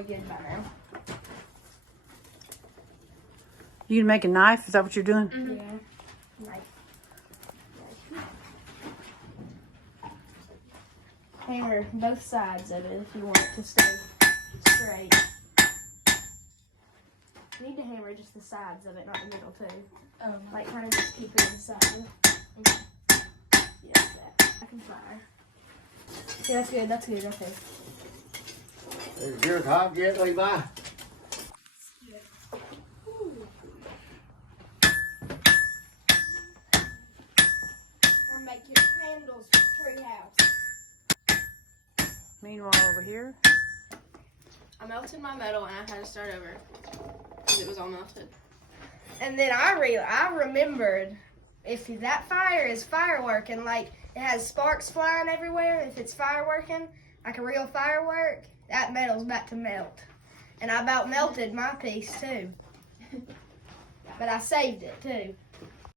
probably good by now. You can make a knife? Is that what you're doing? Mm-hmm. Yeah. Knife. Hammer both sides of it if you want it to stay straight. You need to hammer just the sides of it, not the middle too. Oh. Like kind of just keep it inside. Okay. Yeah, like that. I can fire. Yeah, that's good. That's good. Okay. Is yours hot yet, Levi? I'll make your candles for treehouse. Meanwhile, over here. I melted my metal and I had to start over because it was all melted. And then I remembered if that fire is fireworking, like it has sparks flying everywhere, if it's fireworking, like a real firework, that metal's about to melt. And I about melted my piece too. But I saved it too.